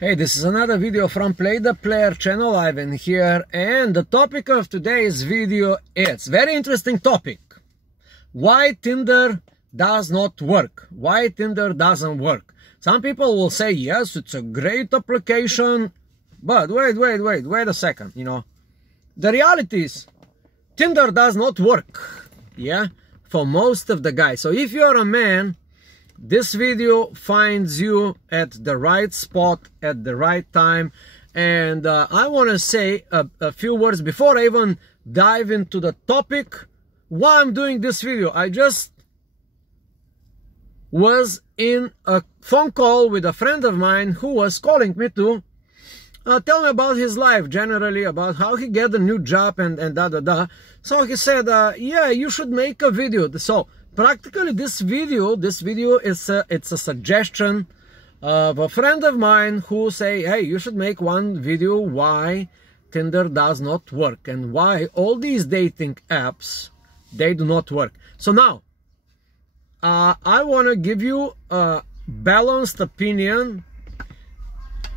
Hey, this is another video from Play the Player channel. Ivan here, and the topic of today's video is very interesting topic. Why Tinder does not work? Why Tinder doesn't work? Some people will say, yes, it's a great application, but wait a second, the reality is Tinder does not work, for most of the guys. So if you're a man, this video finds you at the right spot at the right time. And I want to say a few words before I even dive into the topic. Why I'm doing this video? I just was in a phone call with a friend of mine who was calling me to tell me about his life generally, about how he get a new job and da. So he said, yeah, you should make a video. So practically this video is it's a suggestion of a friend of mine who say, hey, you should make one video why Tinder does not work and why all these dating apps, they do not work. So now I want to give you a balanced opinion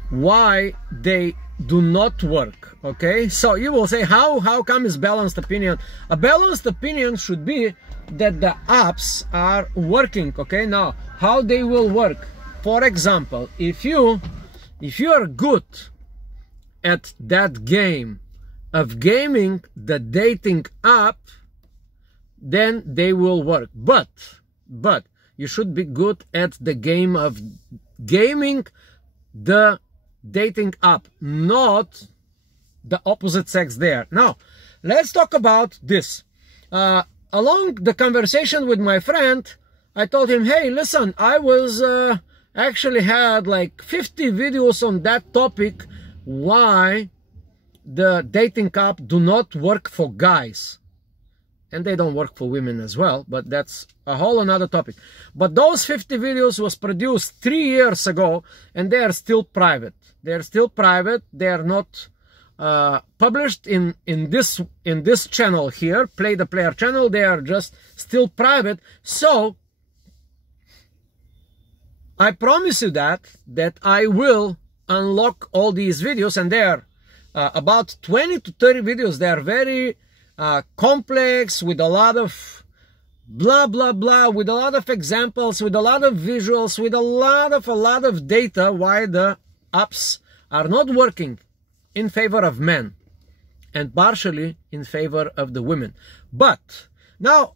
why they do not work. Okay, so you will say, how come it's balanced opinion? A balanced opinion should be that the apps are working. Okay, now how they will work? For example, if you are good at that game of gaming the dating app, then they will work. But you should be good at the game of gaming the dating app, not the opposite sex there. Now let's talk about this. Along the conversation with my friend, I told him, hey, listen, I was actually had like 50 videos on that topic, why the dating app do not work for guys. And they don't work for women as well, but that's a whole another topic. But those 50 videos was produced 3 years ago, and they are still private. They're still private. They are not published in this channel here, Play the Player channel. They are just still private. So I promise you that I will unlock all these videos, and they are about 20 to 30 videos. They are very complex, with a lot of blah blah blah, with a lot of examples, with a lot of visuals, with a lot of data why the apps are not working in favor of men and partially in favor of the women. But now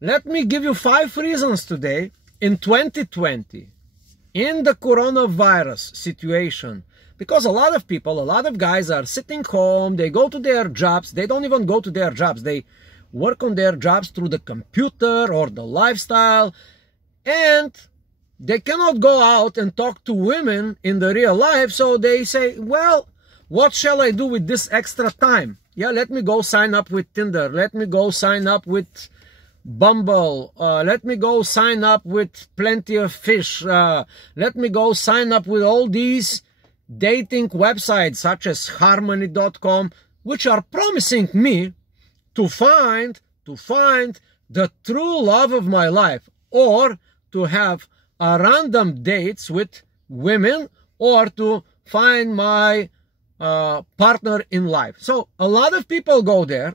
let me give you 5 reasons today in 2020, in the coronavirus situation. Because a lot of people, a lot of guys are sitting home, they go to their jobs, they don't even go to their jobs, they work on their jobs through the computer or the lifestyle, and they cannot go out and talk to women in the real life, so they say, well, what shall I do with this extra time? Yeah, let me go sign up with Tinder, let me go sign up with Bumble, let me go sign up with Plenty of Fish, let me go sign up with all these dating websites such as harmony.com, which are promising me to find the true love of my life, or to have a random dates with women, or to find my partner in life. So a lot of people go there,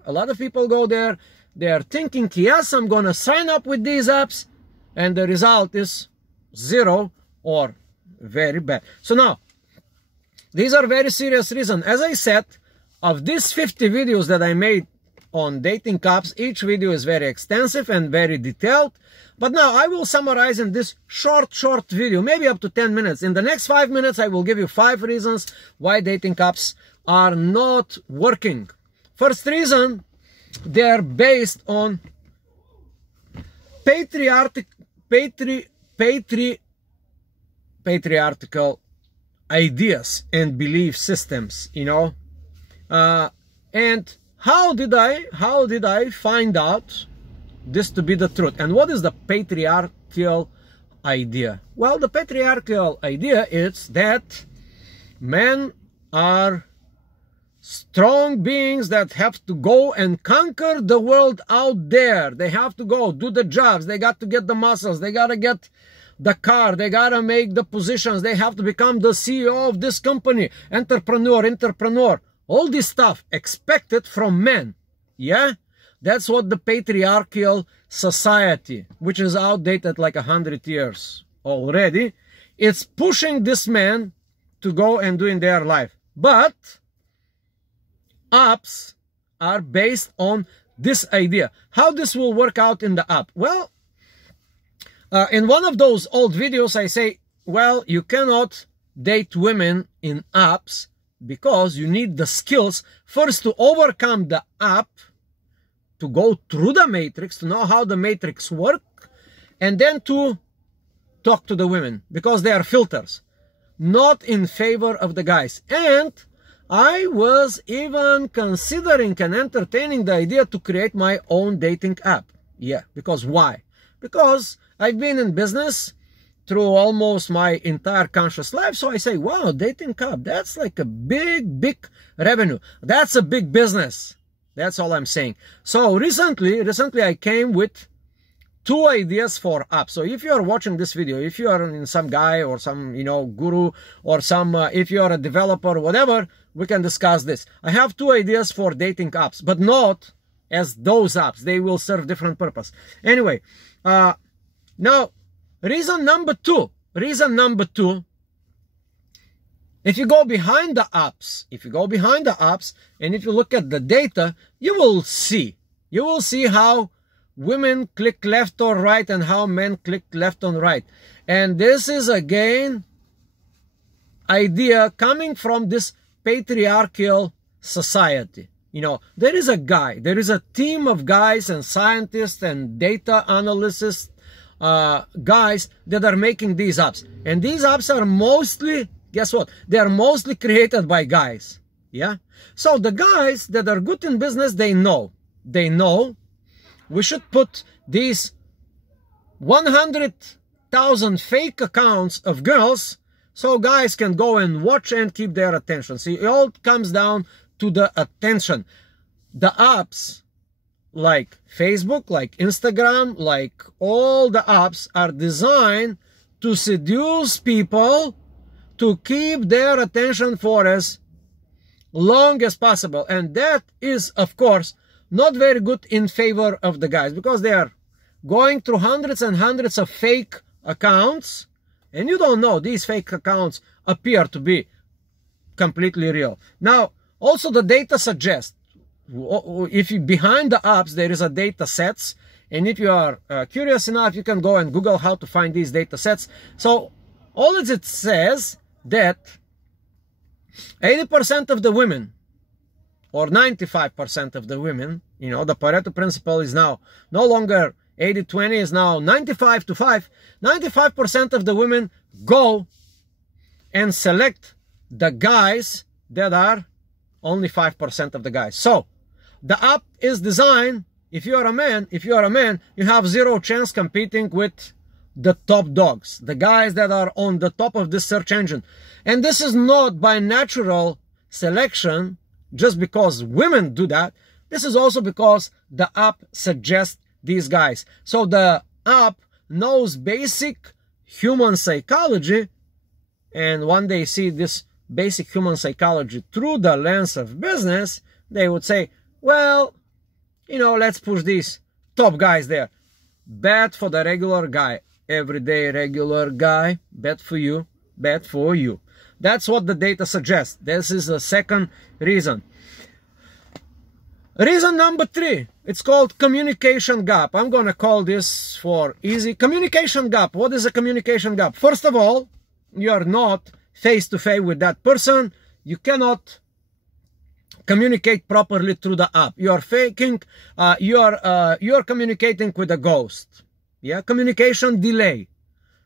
they are thinking, yes, I'm gonna sign up with these apps, and the result is 0 or very bad. So now these are very serious reasons. As I said, of these 50 videos that I made on dating apps, each video is very extensive and very detailed. But now I will summarize in this short video, maybe up to 10 minutes. In the next 5 minutes, I will give you 5 reasons why dating apps are not working. First reason, they are based on patriarchal ideas and belief systems, and how did I find out this to be the truth? And what is the patriarchal idea? Well, the patriarchal idea is that men are strong beings that have to go and conquer the world out there. They have to go do the jobs, they got to get the muscles, they got to get the car, they gotta make the positions, they have to become the CEO of this company, entrepreneur. All this stuff expected from men. Yeah? That's what the patriarchal society, which is outdated like 100 years already, it's pushing this man to go and do in their life. But apps are based on this idea. How this will work out in the app? Well, in one of those old videos, I say, well, you cannot date women in apps because you need the skills first to overcome the app, to go through the matrix, to know how the matrix works, and then to talk to the women because they are filters, not in favor of the guys. And I was even considering and entertaining the idea to create my own dating app. Yeah, because why? Because I've been in business through almost my entire conscious life. So I say, wow, dating app, that's like a big revenue. That's a big business. That's all I'm saying. So recently I came with 2 ideas for apps. So if you are watching this video, if you are in some guy or some, guru or some, if you are a developer or whatever, we can discuss this. I have 2 ideas for dating apps, but not as those apps. They will serve different purpose. Anyway, now, reason number two, if you go behind the apps, and if you look at the data, you will see how women click left or right and how men click left and right. And this is again idea coming from this patriarchal society. There is a team of guys and scientists and data analysts, guys that are making these apps. And these apps are mostly, guess what? They are mostly created by guys. Yeah? So the guys that are good in business, they know we should put these 100,000 fake accounts of girls so guys can go and watch and keep their attention. See, it all comes down to the attention. The apps like Facebook, like Instagram, like all the apps are designed to seduce people to keep their attention for as long as possible. And that is, of course, not very good in favor of the guys because they are going through hundreds and hundreds of fake accounts, and you don't know, these fake accounts appear to be completely real. Now, also the data suggests, if you behind the apps there is a data sets, and if you are curious enough, you can go and Google how to find these data sets. So all it says that 80% of the women, or 95% of the women, the Pareto principle is now no longer 80-20, is now 95-5. 95% of the women go and select the guys that are only 5% of the guys. So the app is designed, if you are a man, you have 0 chance competing with the top dogs, the guys that are on the top of this search engine. And this is not by natural selection, just because women do that. This is also because the app suggests these guys. So the app knows basic human psychology, and when they see this basic human psychology through the lens of business, they would say, well, let's push these top guys there. Bad for the regular guy, everyday regular guy, bad for you, bad for you. That's what the data suggests. This is the second reason. Reason number 3, it's called communication gap. I'm going to call this for easy. Communication gap. What is a communication gap? First of all, you are not face-to-face with that person. You cannot communicate properly through the app. You are faking, you are communicating with a ghost. Yeah, communication delay.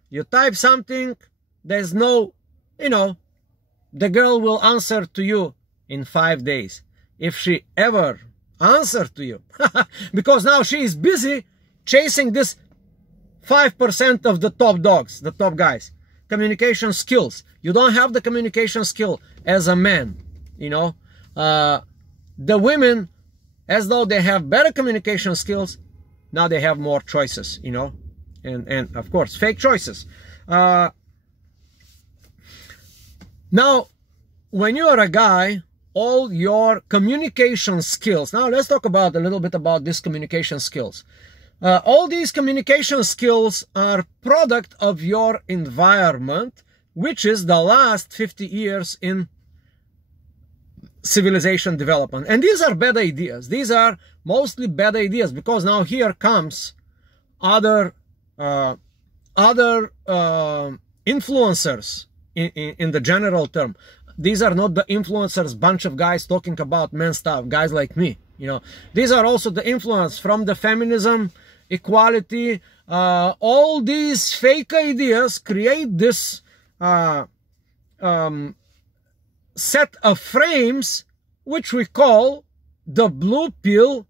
You type something, there's no, the girl will answer to you in 5 days. If she ever answer to you, because now she is busy chasing this 5% of the top dogs, the top guys. Communication skills. You don't have the communication skill as a man, the women, as though they have better communication skills, now they have more choices, and of course fake choices. Now, when you are a guy, all your communication skills. Now, let's talk about a little bit about these communication skills. All these communication skills are product of your environment, which is the last 50 years in civilization development. And these are bad ideas. These are mostly bad ideas, because now here comes other influencers in the general term. These are not the influencers, bunch of guys talking about men stuff, guys like me, you know. These are also the influence from the feminism, equality, all these fake ideas create this set of frames which we call the blue pill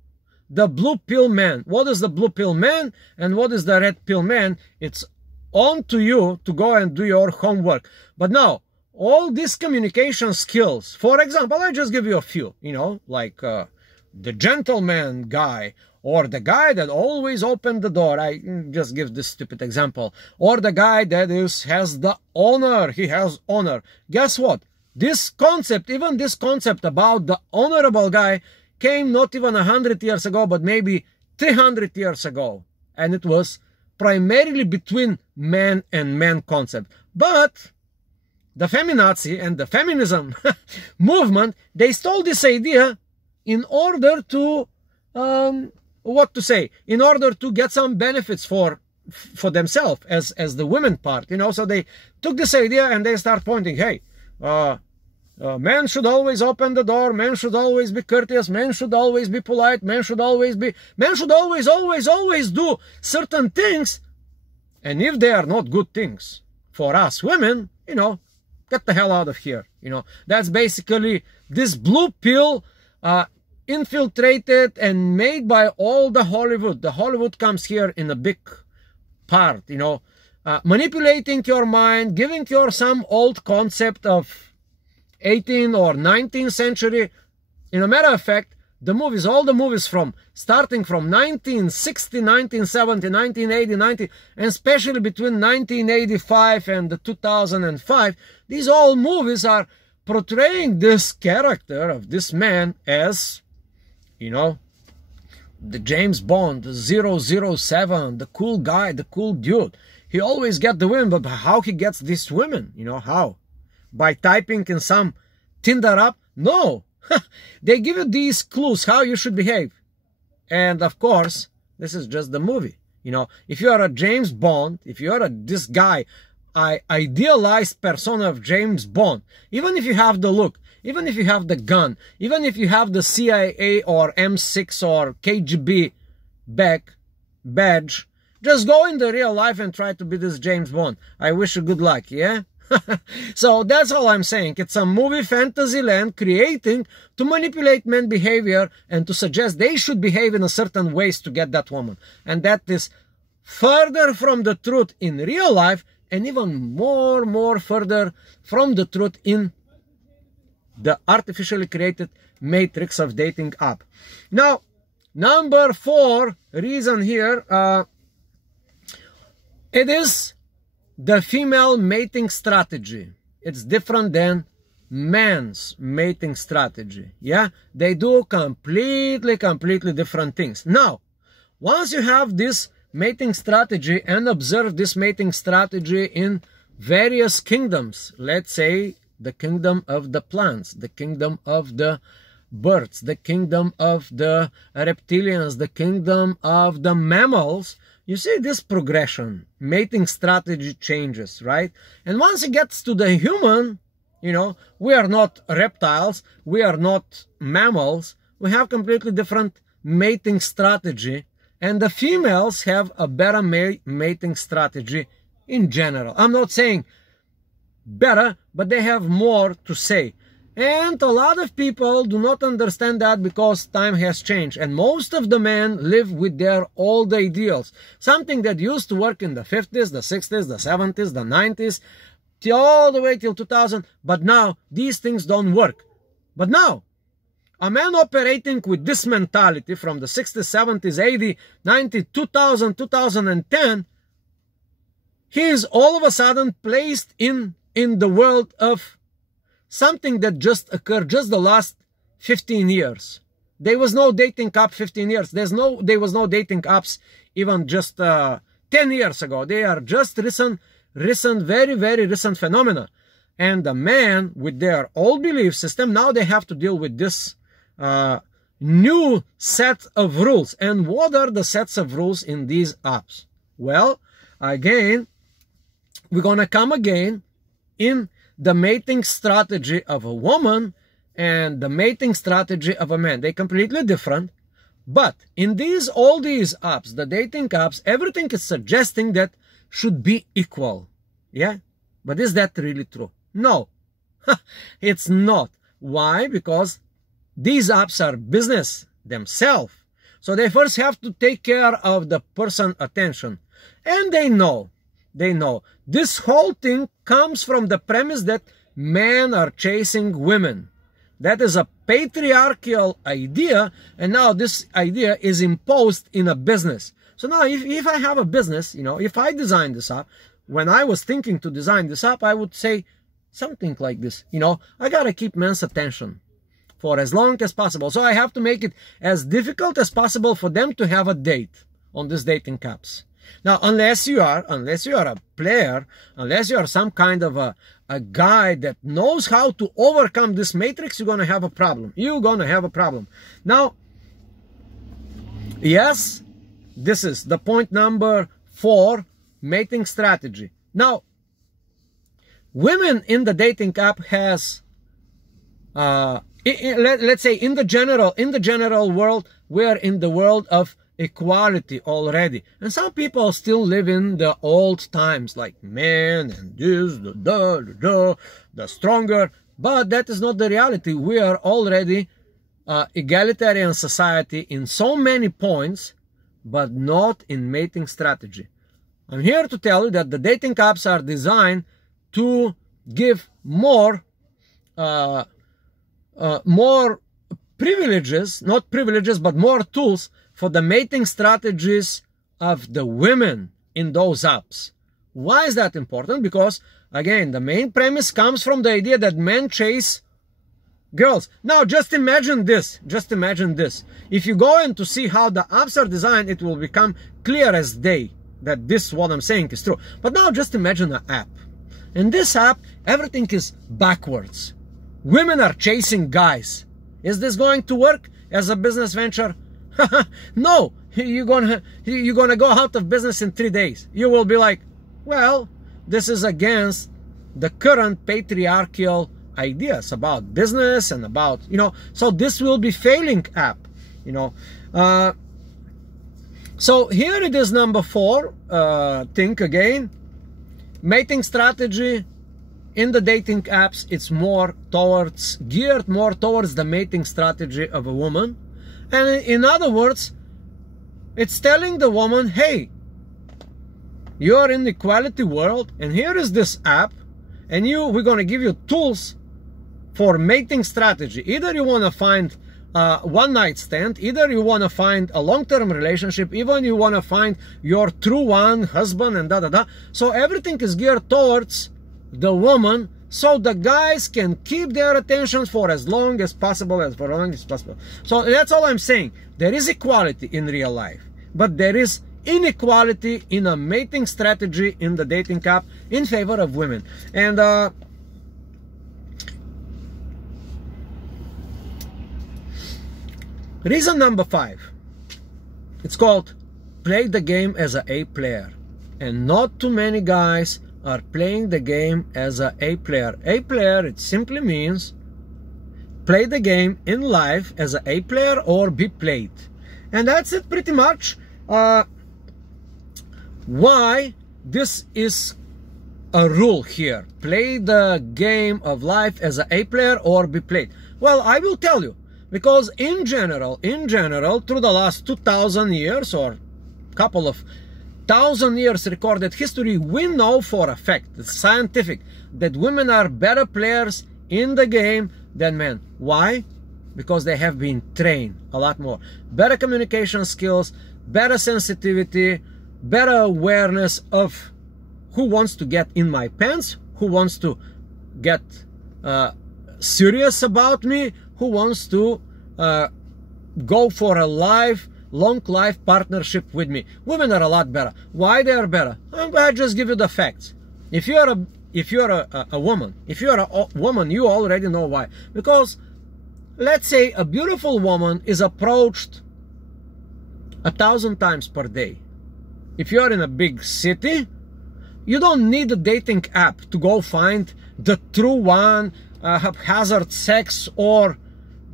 man. What is the blue pill man and what is the red pill man? It's on to you to go and do your homework. But now, all these communication skills, for example, I just give you a few, you know, like the gentleman guy, or the guy that always opened the door. I just give this stupid example. Or the guy that has the honor. He has honor. Guess what? This concept, even this concept about the honorable guy, came not even 100 years ago, but maybe 300 years ago. And it was primarily between man and man concept. But the feminazi and the feminism movement, they stole this idea in order to, in order to get some benefits for themselves as the women part, you know. So they took this idea and they start pointing, hey, men should always open the door, men should always be courteous, men should always be polite, men should always always do certain things. And if they are not good things for us women, you know, get the hell out of here, you know. That's basically this blue pill infiltrated and made by all the Hollywood. The Hollywood comes here in a big part, you know, manipulating your mind, giving you some old concept of 18th or 19th century. In a matter of fact, the movies, all the movies starting from 1960, 1970, 1980, 90, and especially between 1985 and 2005, these all movies are portraying this character of this man as, you know, the James Bond, the 007, the cool guy, the cool dude. He always gets the women, but how he gets these women, you know, how? By typing in some Tinder app? No. They give you these clues how you should behave. And of course, this is just the movie. You know, if you are a James Bond, if you are this guy, idealized persona of James Bond, even if you have the look, even if you have the gun, even if you have the CIA or M6 or KGB badge, just go in the real life and try to be this James Bond. I wish you good luck, yeah? So that's all I'm saying. It's a movie fantasy land creating to manipulate men's behavior and to suggest they should behave in a certain ways to get that woman. And that is further from the truth in real life, and even more further from the truth in the artificially created matrix of dating app. Now, number 4 reason here, it is the female mating strategy. It's different than man's mating strategy. Yeah, they do completely different things. Now, once you have this mating strategy and observe this mating strategy in various kingdoms, let's say the kingdom of the plants, the kingdom of the birds, the kingdom of the reptilians, the kingdom of the mammals, you see this progression, mating strategy changes, right? And once it gets to the human, you know, we are not reptiles, we are not mammals, we have completely different mating strategy, and the females have a better mating strategy in general. I'm not saying better, but they have more to say. And a lot of people do not understand that because time has changed. And most of the men live with their old ideals. Something that used to work in the 50s, the 60s, the 70s, the 90s, all the way till 2000. But now, these things don't work. But now, a man operating with this mentality from the 60s, 70s, 80s, 90s, 2000, 2010, he is all of a sudden placed in the world of something that just occurred just the last 15 years. There was no dating app 15 years. There was no dating apps even just 10 years ago. They are just recent, very, very recent phenomena. And the men with their old belief system, now they have to deal with this new set of rules. And what are the sets of rules in these apps? Well, again, we're going to come again in the mating strategy of a woman and the mating strategy of a man. They're completely different. But in all these apps, the dating apps, everything is suggesting that should be equal. Yeah? But is that really true? No, it's not. Why? Because these apps are business themselves. So they first have to take care of the person's attention. And they know. This whole thing comes from the premise that men are chasing women. That is a patriarchal idea, and now this idea is imposed in a business. So now if I have a business, if I design this app, when I was thinking to design this app, I would say something like this, I gotta keep men's attention for as long as possible. So I have to make it as difficult as possible for them to have a date on these dating apps. Now, unless you are a player, unless you are some kind of a guy that knows how to overcome this matrix, you're going to have a problem. You're going to have a problem. Now, yes, this is the point number 4, mating strategy. Now, women in the dating app has, let's say in the general world, we're in the world of equality already, and some people still live in the old times, like men and this, the stronger. But that is not the reality. We are already egalitarian society in so many points, but not in mating strategy. I'm here to tell you that the dating apps are designed to give more privileges, not privileges, but more tools for the mating strategies of the women in those apps. Why is that important? Because, again, the main premise comes from the idea that men chase girls. Now, just imagine this. If you go in to see how the apps are designed, it will become clear as day that this, what I'm saying, is true. But now, just imagine an app. In this app, everything is backwards. Women are chasing guys. Is this going to work as a business venture? No, you're gonna go out of business in 3 days. You will be like, well, this is against the current patriarchal ideas about business and about, so this will be failing app, so here it is, number 4, think again, mating strategy in the dating apps. It's geared more towards the mating strategy of a woman. And in other words, it's telling the woman, hey, you're in the equality world, and here is this app, and we're going to give you tools for mating strategy. Either you want to find a one-night stand, either you want to find a long-term relationship, even you want to find your true one, husband, and So everything is geared towards the woman, so the guys can keep their attention for as long as possible, So that's all I'm saying. There is equality in real life, but there is inequality in a mating strategy in the dating app in favor of women. And reason number 5, it's called play the game as an A player. And not too many guys are playing the game as a player. A player, it simply means play the game in life as a player or be played. And that's it pretty much. Why this is a rule here. Play the game of life as a player or be played. Well, I will tell you. Because in general, through the last 2,000 years or couple of 1,000 years recorded history, we know for a fact, it's scientific, that women are better players in the game than men. Why? Because they have been trained a lot more. Better communication skills, better sensitivity, better awareness of who wants to get in my pants, who wants to get serious about me, who wants to go for a long life partnership with me. Women are a lot better. Why they are better? I just give you the facts. If you're a woman, you already know why. Because let's say a beautiful woman is approached 1,000 times per day. If you're in a big city, you don't need a dating app to go find the true one, haphazard sex, or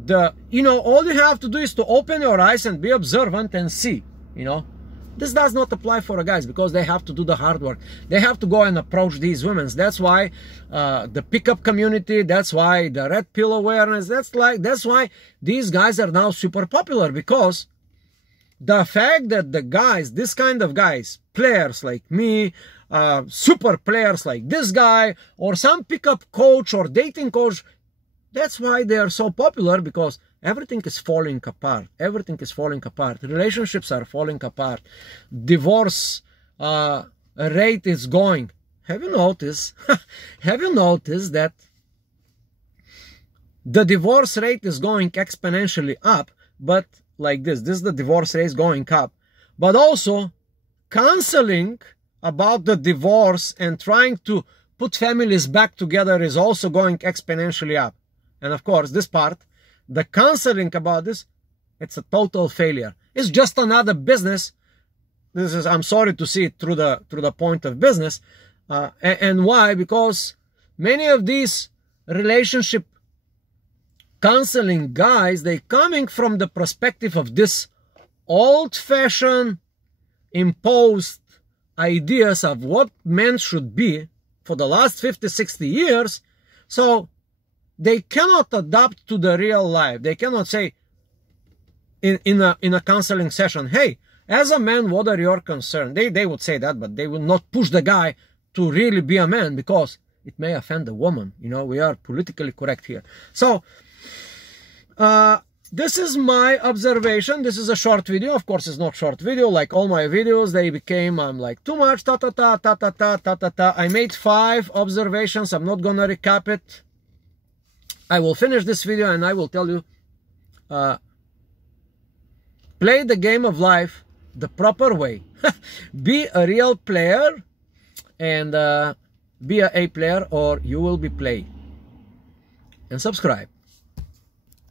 all you have to do is to open your eyes and be observant and see, This does not apply for guys, because they have to do the hard work. They have to go and approach these women. That's why the pickup community, that's why the red pill awareness, that's why these guys are now super popular, because the fact that the guys, this kind of guys, players like me, super players like this guy, or some pickup coach or dating coach, that's why they are so popular, because everything is falling apart. Everything is falling apart. Relationships are falling apart. Divorce rate is going. Have you noticed? Have you noticed that the divorce rate is going exponentially up? But like this is the divorce rate going up. But also, counseling about the divorce and trying to put families back together is also going exponentially up. And of course, this part, the counseling about this, it's a total failure. It's just another business. I'm sorry to see it through the point of business. And why? Because many of these relationship counseling guys, they coming from the perspective of this old-fashioned imposed ideas of what men should be for the last 50, 60 years. So they cannot adapt to the real life. They cannot say in a counseling session, hey, as a man, what are your concerns? They would say that, but they will not push the guy to really be a man, because it may offend the woman. We are politically correct here. So this is my observation. This is a short video. Of course, it's not short video. Like all my videos, they became, I'm like, too much, I made 5 observations. I'm not gonna recap it. I will finish this video and I will tell you, play the game of life the proper way. Be a real player and be a player, or you will be played. And subscribe.